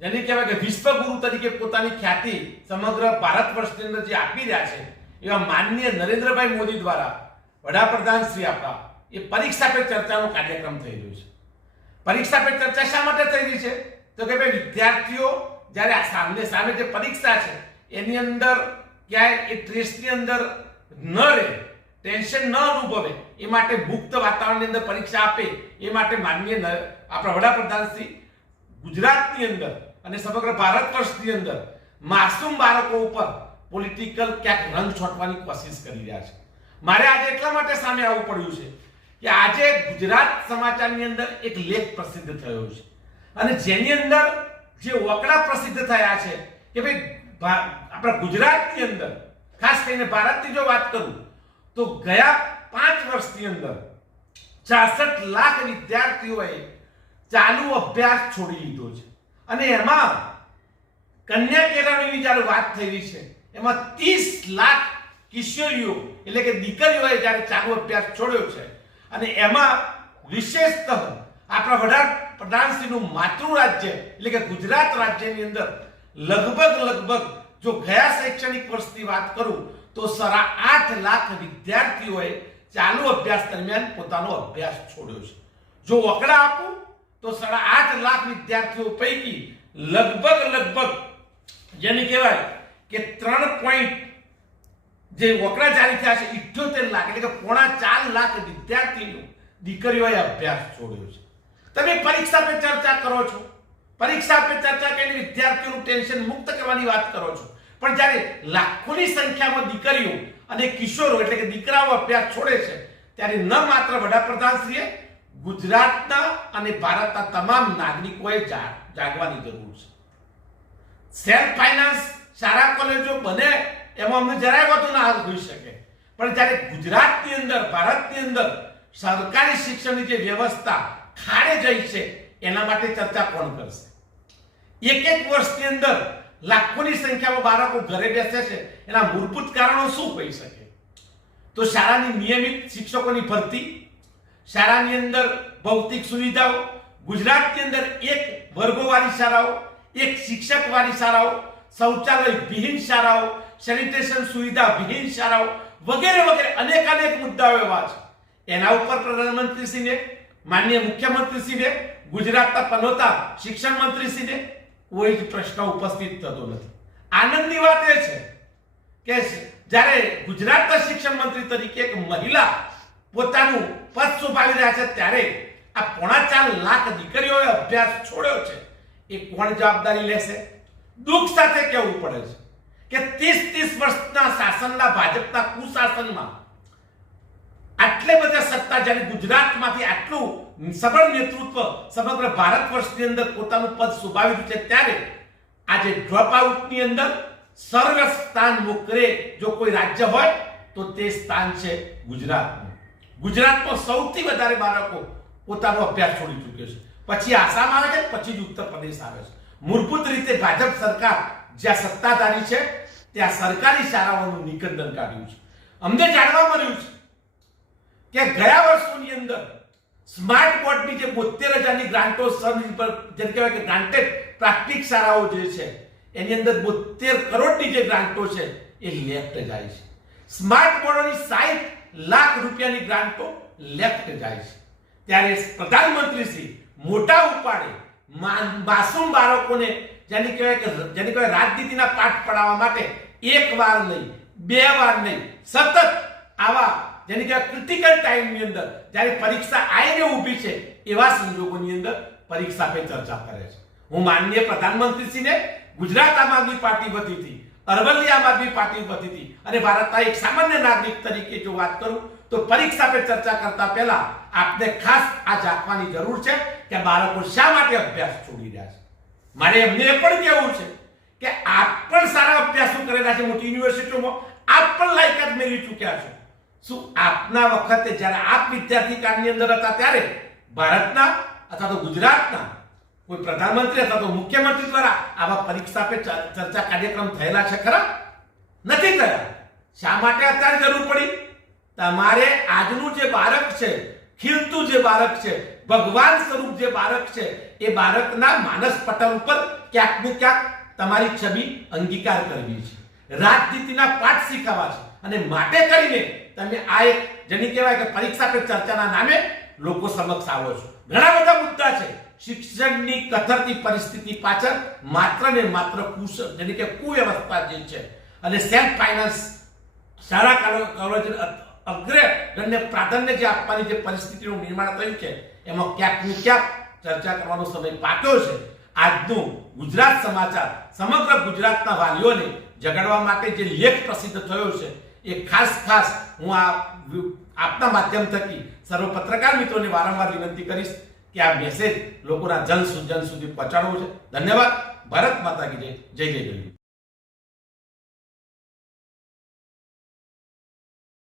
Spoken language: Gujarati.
જેને કહેવાય કે વિશ્વગુરુ તરીકે પોતાની ખ્યાતિ સમગ્ર ભારત વર્ષની અંદર જે આપી રહ્યા છે એવા માનનીય નરેન્દ્રભાઈ મોદી દ્વારા વડાપ્રધાન શ્રી આપણા એ પરીક્ષા પે ચર્ચાનો કાર્યક્રમ થઈ રહ્યો છે. પરીક્ષા પે ચર્ચા શા માટે થઈ રહી છે? તો કે ભાઈ વિદ્યાર્થીઓ જ્યારે આ સામે જે પરીક્ષા છે એની અંદર ક્યાંય એ સ્ટ્રેસની અંદર ન રહે, ટેન્શન ન અનુભવે એ માટે મુક્ત વાતાવરણની અંદર પરીક્ષા આપે એ માટે માનનીય આપણા વડાપ્રધાન શ્રી ગુજરાતની અંદર અને સમગ્ર ભારત વર્ષની અંદર માસૂમ બાળકો ઉપર પોલિટિકલ ક્યાંક રંગ છોડવાની કોશિશ કરી રહ્યા છે. મારે આજે એટલા માટે સામે આવવું પડ્યું છે કે આજે ગુજરાત સમાચારની અંદર એક લેખ પ્રસિદ્ધ થયો છે અને જેની અંદર જે વકડા પ્રસિદ્ધ થયા છે કે ભાઈ આપણા ગુજરાતની અંદર ખાસ કરીને ભારતની જો વાત કરું તો ગયા 5 વર્ષની અંદર 66 લાખ વિદ્યાર્થીઓએ ચાલુ અભ્યાસ છોડી લીધો છે અને એમાં કન્યા કેળવણીની જ્યારે વાત થઈ રહી છે એમાં 30 લાખ કિશોરીઓ એટલે કે દીકરીઓએ જ્યારે ચાલુ અભ્યાસ છોડ્યો છે અને એમાં વિશેષતઃ આપણા વડાપ્રધાનશ્રીનું માતૃ રાજ્ય એટલે કે ગુજરાત રાજ્યની અંદર લગભગ જો ગયા શૈક્ષણિક વર્ષની વાત કરું તો 8.5 લાખ વિદ્યાર્થીઓએ ચાલુ અભ્યાસ દરમિયાન પોતાનો અભ્યાસ છોડ્યો છે. જો વકડા આપું તો 8.5 લાખ વિદ્યાર્થીઓ પૈકી લગભગ જેને કહેવાય કે 3 જે વકડા જારી થયા છે 78 લાખ એટલે કે 4.5 લાખ વિદ્યાર્થીઓ દીકરીઓએ અભ્યાસ છોડ્યો છે. તમે પરીક્ષા પે ચર્ચા કરો છો, પરીક્ષા પે ચર્ચા કરીને વિદ્યાર્થીઓનું ટેન્શન મુક્ત કરવાની વાત કરો છો, પણ જ્યારે લાખોની સંખ્યામાં દીકરીઓ અને કિશોરો એટલે કે દીકરાઓ અભ્યાસ છોડે છે ત્યારે ન માત્ર વડાપ્રધાનશ્રીએ ગુજરાતના અને ભારતના તમામ નાગરિકોએ જાગવાની જરૂર છે. સેલ્ફ ફાઇનાન્સ શાળા કોલેજો બને એમાં અમને જરાય વધુ ના હોઈ શકે, પણ જ્યારે ગુજરાતની અંદર ભારતની અંદર સરકારી શિક્ષણની જે વ્યવસ્થા ખાડે જઈ છે એના માટે ચર્ચા કોણ કરશે? એક વર્ષની અંદર લાખોની સંખ્યામાં બાળકો ઘરે બેસે છે, એના મૂળભૂત કારણો શું હોઈ શકે? તો શાળાની નિયમિત શિક્ષકોની ભરતી, શાળાની અંદર ભૌતિક સુવિધાઓ, ગુજરાતની અંદર એક વર્ગોવાળી શાળાઓ, એક શિક્ષકવાળી શાળાઓ, શૌચાલય વિહીન શાળાઓ, સેનિટેશન સુવિધા વિહીન શાળાઓ વગેરે અનેક મુદ્દાઓ એવા છે. એના ઉપર પ્રધાનમંત્રીશ્રીને, માનનીય મુખ્યમંત્રીશ્રીને, ગુજરાતના પનોતા શિક્ષણ મંત્રીશ્રીને કોઈ જ પ્રશ્ન ઉપસ્થિત થતો નથી. આનંદની વાત એ છે કે જ્યારે ગુજરાતના શિક્ષણ મંત્રી તરીકે એક મહિલા પોતાનું પદ સંભાળી રહ્યા છે ત્યારે આ 4.5 લાખ દીકરીઓએ અભ્યાસ છોડ્યો છે એ કોણ જવાબદારી લેશે? દુઃખ સાથે કહેવું પડે છે કે 30 વર્ષના શાસનના ભાજપના કુશાસનમાં આટલે બધા સત્તા જ્યારે ગુજરાતમાંથી આટલું સબળ નેતૃત્વ સમગ્ર ભારત વર્ષની અંદર પોતાનું પદ સંભાળી રહ્યું છે ત્યારે આજે ડ્રોપ આઉટની અંદર સર્વસ્થાન મોકરે જો કોઈ રાજ્ય હોય તો તે સ્થાન છે ગુજરાતનું. ગુજરાતમાં સૌથી વધારે બાળકો પોતાનો અભ્યાસ છોડી ચૂક્યો છે. પછી આસામ આવે છે, પછી જ ઉત્તર પ્રદેશ આવે છે. મૂળભૂત રીતે ભાજપ સરકાર જ્યાં સત્તાધારી છે ત્યાં સરકારી શાળાઓનું નિકંદન કાઢ્યું છે. અમને જાણવા મળ્યું છે કે ગયા વર્ષોની અંદર સ્માર્ટ બોર્ડની જે 72,000ની ગ્રાન્ટો જેને કહેવાય કે ગ્રાન્ટેડ પ્રાથમિક શાળાઓ જે છે એની અંદર 72 કરોડની જે ગ્રાન્ટો છે એ લેફ્ટ જાય છે. સ્માર્ટ બોર્ડોની 60 લાખ રૂપિયાની ગ્રાન્ટો લેફ્ટ જાય છે. ત્યારે પ્રધાનમંત્રી શ્રી મોટા ઉપાડે માસૂમ બાળકોને જેને કહેવાય રાજનીતિના પાઠ પઢાવવા માટે એક વાર નહીં, 2 વાર નહીં, સતત આવા જેને કહેવાય ક્રિટિકલ ટાઈમની અંદર જ્યારે પરીક્ષા આવીને ઊભી છે એવા સંજોગોની અંદર પરીક્ષા પે ચર્ચા કરે છે. હું માનનીય પ્રધાનમંત્રીશ્રીને ગુજરાત આમ આદમી પાર્ટી વતીથી, અરવલ્લી આમ આદમી પાર્ટી વતીથી અને ભારતના એક સામાન્ય નાગરિક તરીકે જો વાત કરું તો પરીક્ષા પે ચર્ચા કરતા પહેલા આપને ખાસ આ જાણવાની જરૂર છે કે બાળકો શા માટે અભ્યાસ છોડી રહ્યા છે. મારે એમને એ પણ કહેવું છે કે આપ પણ સારા અભ્યાસો કરેલા છે મોટી યુનિવર્સિટીઓમાં, આપ પણ લાયકાત મેળવી ચૂક્યા છો. શું આપના વખતે જ્યારે આપ વિદ્યાર્થી કાળની અંદર હતા ત્યારે ભારતના અથવા તો ગુજરાતના કોઈ પ્રધાનમંત્રી અથવા તો મુખ્યમંત્રી દ્વારા આવા પરીક્ષા પે ચર્ચા કાર્યક્રમ થયેલા છે ખરા? નથી થયા. શા માટે અત્યારે જરૂર પડી? તમારે આજનું જે બાળક છે, ખીલતું જે બાળક છે, ભગવાન સ્વરૂપ જે બાળક છે એ બાળકના માનસ પટલ ઉપર ક્યાંક ને ક્યાંક તમારી છબી અંગીકાર કરવી છે, રાજનીતિના પાઠ શીખવા છે અને માટે કરીને તમે આ એક જેની કહેવાય કે પરીક્ષા પે ચર્ચાના નામે લોકો સમક્ષ આવો છો. ઘણા બધા મુદ્દા છે. શિક્ષણની કથળતી પરિસ્થિતિ પાછળ માત્ર ને માત્ર જેની કે કુવ્યવસ્થા જે છે અને સેલ્ફ ફાઇનાન્સ શાળા કોલેજ અગ્રગણ્ય પ્રાધાન્ય જે આપવાની જે પરિસ્થિતિનું નિર્માણ થયું છે એમાં ક્યાંક ને ક્યાંક ચર્ચા કરવાનો સમય પાક્યો છે. આજનું ગુજરાત સમાચાર સમગ્ર ગુજરાતના વાલીઓને જગાડવા માટે જે લેખ પ્રસિદ્ધ થયો છે એ ખાસ હું આપના માધ્યમ થકી સર્વ પત્રકાર મિત્રોને વારંવાર વિનંતી કરીશ કે આ મેસેજ લોકોના જન સુધી પહોંચાડવો છે. ધન્યવાદ. ભારત માતા કી જય. જય જય ગરવી.